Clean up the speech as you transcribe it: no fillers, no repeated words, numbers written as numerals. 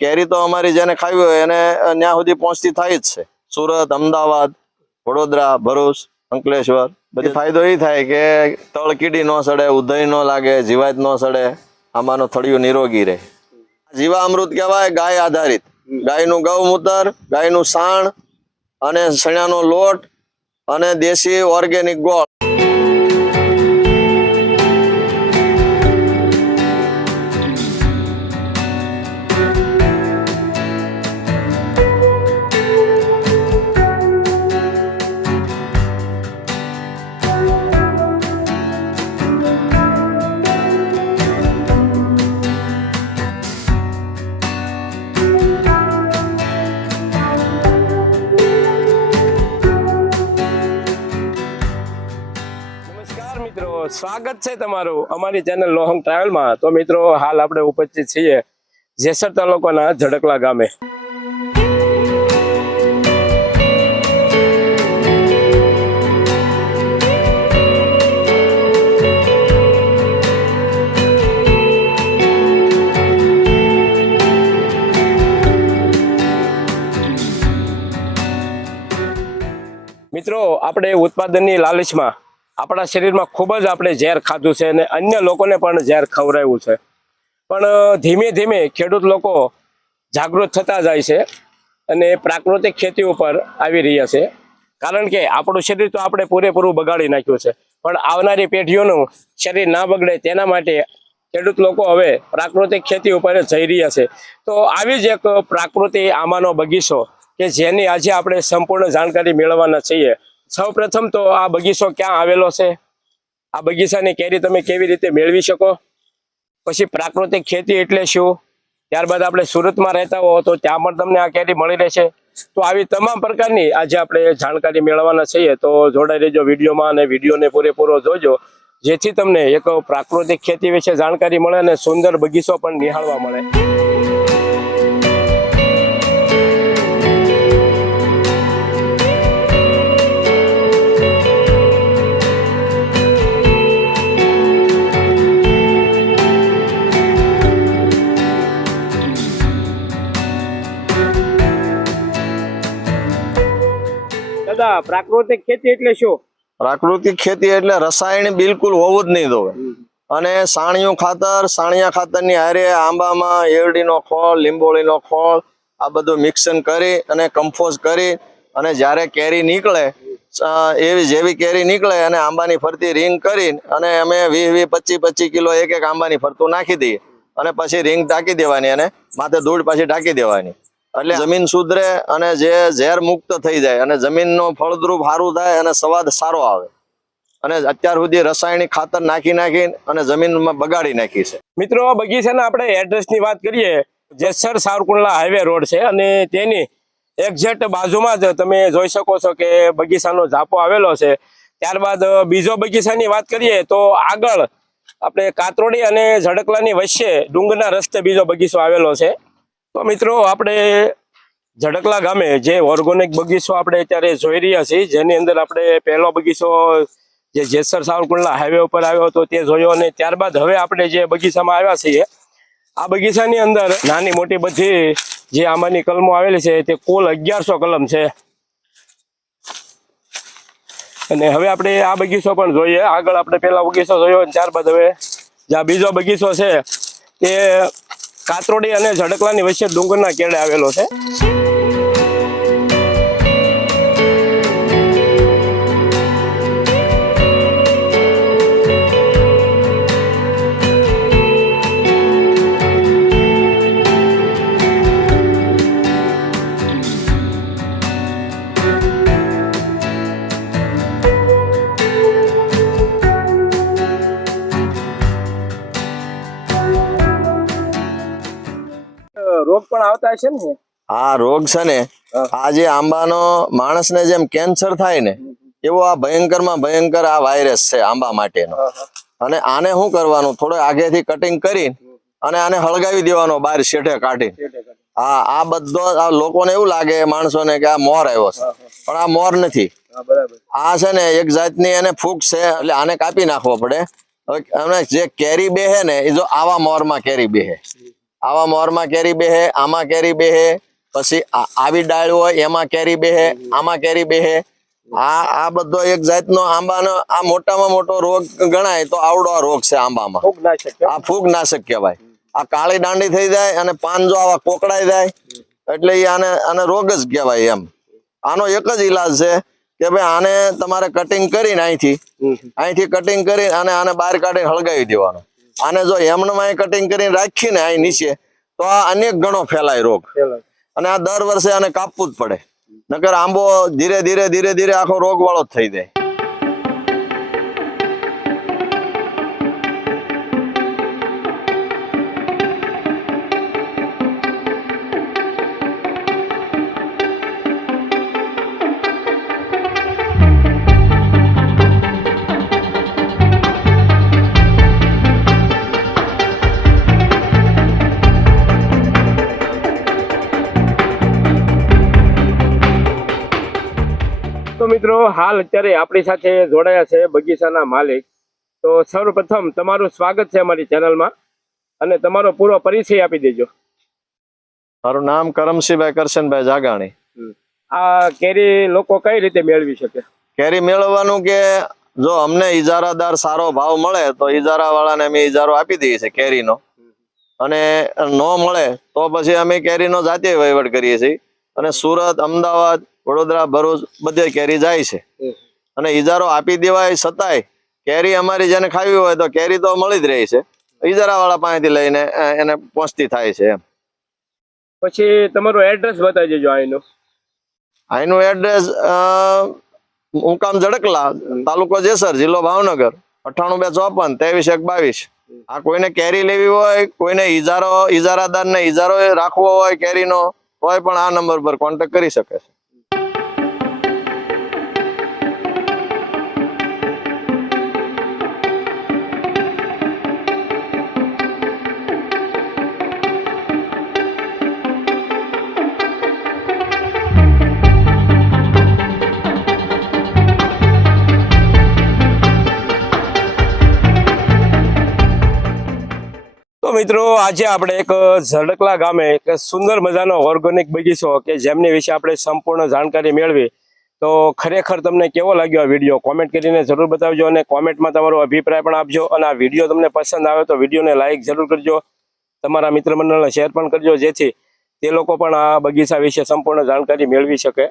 કેરી તો અમારી જેને ખાવી હોય એને ત્યાં સુધી પહોંચતી થાય જ છે। સુરત, અમદાવાદ, વડોદરા, ભરૂચ, અંકલેશ્વર બધી ફાયદો એ થાય કે તળ કીડી ન સડે, ઉધઈ ન લાગે, જીવાત ન સડે, આમાંનો થળિયું નિરોગી રહે। જીવામૃત કહેવાય ગાય આધારિત। ગાયનું ગૌમૂત્ર, ગાયનું સાણ અને સણાનો લોટ અને દેશી ઓર્ગેનિક ગોળ। સ્વાગત છે તમારું અમારી ચેનલ લોહંગ ટ્રાવેલમાં। તો મિત્રો હાલ આપણે ઉપસ્થિત છીએ જેસર તાલુકાના ઝડકલા ગામે। મિત્રો આપણે ઉત્પાદનની લાલચમાં આપણા શરીરમાં ખૂબ જ આપણે ઝેર ખાધું છે અને અન્ય લોકોને પણ ઝેર ખવડાવ્યું છે, પણ ધીમે ધીમે ખેડૂત લોકો જાગૃત થતા જાય છે અને પ્રાકૃતિક ખેતી ઉપર આવી રહ્યા છે। કારણ કે આપણું શરીર તો આપણે પૂરેપૂરું બગાડી નાખ્યું છે, પણ આવનારી પેઢીઓનું શરીર ના બગડે તેના માટે ખેડૂત લોકો હવે પ્રાકૃતિક ખેતી ઉપર જઈ રહ્યા છે। તો આવી જ એક પ્રાકૃતિક આંબાનો બગીચો કે જેની આજે આપણે સંપૂર્ણ જાણકારી મેળવવાના છીએ। સૌ પ્રથમ તો આ બગીચો ક્યાં આવેલો છે, આ બગીચાની કેરી તમે કેવી રીતે મેળવી શકો, પછી પ્રાકૃતિક ખેતી એટલે શું, ત્યારબાદ આપણે સુરતમાં રહેતા હો તો ત્યાં પણ તમને આ કેરી મળી રહેશે। તો આવી તમામ પ્રકારની આજે આપણે જાણકારી મેળવવાના છીએ। તો જોડાઈ રહેજો વિડીયોમાં અને વિડીયોને પૂરેપૂરો જોજો, જેથી તમને એક પ્રાકૃતિક ખેતી વિશે જાણકારી મળે અને સુંદર બગીચો પણ નિહાળવા મળે। દાદા, પ્રાકૃતિક ખેતી એટલે શું? પ્રાકૃતિક ખેતી એટલે રસાયણ બિલકુલ હોવું જ નહીં જોવે અને સાણિયું ખાતર, સાણિયા ખાતરની હારે આંબામાં એરડીનો ખોળ, લીંબોળીનો ખોળ આ બધું મિક્સન કરી અને કમ્પોઝ કરી અને જ્યારે કેરી નીકળે એવી જેવી કેરી નીકળે અને આંબાની ફરતી રીંગ કરી અને અમે 20-25 કિલો એક આંબાની ફરતું નાખી દઈએ અને પછી રીંગ ઢાંકી દેવાની અને માથે ધૂળ પાછી ઢાંકી દેવાની, એટલે જમીન સુધરે અને જે ઝેર મુક્ત થઈ જાય અને જમીનનો ફળદ્રુપ સારું થાય અને સ્વાદ સારો આવે। અને અત્યાર સુધી રાસાયણિક ખાતર નાખી અને જમીનમાં બગાડી નાખી છે। મિત્રો બગીચાના આપણે એડ્રેસની વાત કરીએ, જેસર સાવરકુંડલા હાઈવે રોડ છે અને તેની એક્ઝેક્ટ બાજુમાં જ તમે જોઈ શકો છો કે બગીચાનો ઝાપો આવેલો છે। ત્યારબાદ બીજો બગીચાની વાત કરીએ તો આગળ આપણે કાતરોડી અને ઝડકલાની વચ્ચે ડુંગરના રસ્તે બીજો બગીચો આવેલો છે। તો મિત્રો આપણે ઝડકલા ગામે જે ઓર્ગેનિક બગીચો આપણે અત્યારે જોઈ રહ્યા છીએ, જેની અંદર આપણે પહેલો બગીચો જે જેસર સાવરકુંડલા હાઈવે ઉપર આવ્યો હતો તે જોયો અને ત્યારબાદ હવે આપણે જે બગીચામાં આવ્યા છીએ આ બગીચાની અંદર નાની મોટી બધી જે આંબાની કલમો આવેલી છે તે કુલ 1100 કલમ છે। અને હવે આપણે આ બગીચો પણ જોઈએ। આગળ આપણે પહેલા બગીચો જોયો અને ત્યારબાદ હવે જે બીજો બગીચો છે તે કાતરોડી અને ઝડકલાની વચ્ચે ડુંગરના કેળે આવેલો છે। રોગ પણ આવતા હશે ને? આ રોગ છે ને, આ જે આંબાનો માણસને જેમ કેન્સર થાય ને એવો આ ભયંકરમાં ભયંકર આ વાયરસ છે આંબા માટેનો। અને આને શું કરવાનું, થોડો આગેથી કટિંગ કરી અને આને હળગાવી દેવાનો બહાર શેઠે કાઢી। હા, આ બધો આ લોકોને એવું લાગે માણસોને કે આ મોર આવ્યો છે, પણ આ મોર નથી। આ છે ને એક જાતની એને ફૂગ છે, એટલે આને કાપી નાખવો પડે। અને જે કેરી બેહે ને એ જો આવા મોરમાં કેરી બેહે, આવા મોરમાં કેરી બેહે, આમાં કેરી બેહે, પછી આવી ડાળ હોય એમાં કેરી બેહે, આમાં કેરી બેહે. આ બધો એક જાતનો આંબાનો આ મોટામાં મોટો રોગ ગણાય તો આવડો આ રોગ છે આંબામાં. આ ફૂગનાશક કહેવાય. આ કાળી દાંડી થઈ જાય અને પાન જો આવા કોકડાઈ જાય એટલે ઈ આને રોગ જ કહેવાય એમ. આનો એક જ ઈલાજ છે કે ભાઈ આને તમારે કટિંગ કરીને અહીંથી કટિંગ કરી અને આને બહાર કાઢીને હળગાવી દેવાનો. આને જો એમણમાં કટિંગ કરીને રાખીને અહીં નીચે તો આ અનેક ગણો ફેલાય રોગ. અને આ દર વર્ષે આને કાપવું જ પડે, નકર આંબો ધીરે ધીરે આખો રોગ વાળો જ થઈ જાય. તો મિત્રો હાલ અત્યારે આપણી સાથે જોડાયા છે બગીચાના માલિક. તો સૌપ્રથમ તમારું સ્વાગત છે અમારી ચેનલમાં અને તમારો પૂરો પરિચય આપી દેજો. મારું નામ કરમસિંહભાઈ કરશનભાઈ જાગાણી. આ કેરી લોકો કઈ રીતે મેળવી શકે? કેરી મેળવવાનું કે જો અમને ઈજારાદાર સારો ભાવ મળે તો ઈજારા વાળાને અમે ઈજારો આપી દઈએ છીએ કેરીનો, અને ન મળે તો પછી અમે કેરીનો જાતે વહીવટ કરીએ છીએ. અને સુરત, અમદાવાદ, વડોદરા, ભરૂચ બધે કેરી જાય છે. અને ઈજારો આપી દેવાય છતાંય કેરી અમારી જેને ખાવી હોય તો કેરી તો મળી જ રહી છે. ઈજારા વાળા પાસેથી લઈને એને પહોંચતી થાય છે એમ. પછી તમારું એડ્રેસ બતાવી દેજો અહીંનું. અહીંનું એડ્રેસ મુકામ જડકલા, તાલુકો જેસર, જિલ્લો ભાવનગર, 98 254 23 122. આ કોઈને કેરી લેવી હોય, કોઈને ઈજારાદારને ઈજારો રાખવો હોય કેરીનો, તોય પણ આ નંબર પર કોન્ટેક્ટ કરી શકે છે. તો મિત્રો આજે આપણે એક ઝડકલા ગામે એક સુંદર મજાનો ઓર્ગેનિક બગીચો કે જેમની વિશે આપણે સંપૂર્ણ જાણકારી મેળવી. તો ખરેખર તમને કેવો લાગ્યો આ વિડીયો કોમેન્ટ કરીને જરૂર બતાવજો, અને કોમેન્ટમાં તમારો અભિપ્રાય પણ આપજો. અને આ વિડીયો તમને પસંદ આવે તો વિડીયોને લાઈક જરૂર કરજો, તમારા મિત્ર મંડળને શેર પણ કરજો, જેથી તે લોકો પણ આ બગીચા વિશે સંપૂર્ણ જાણકારી મેળવી શકે.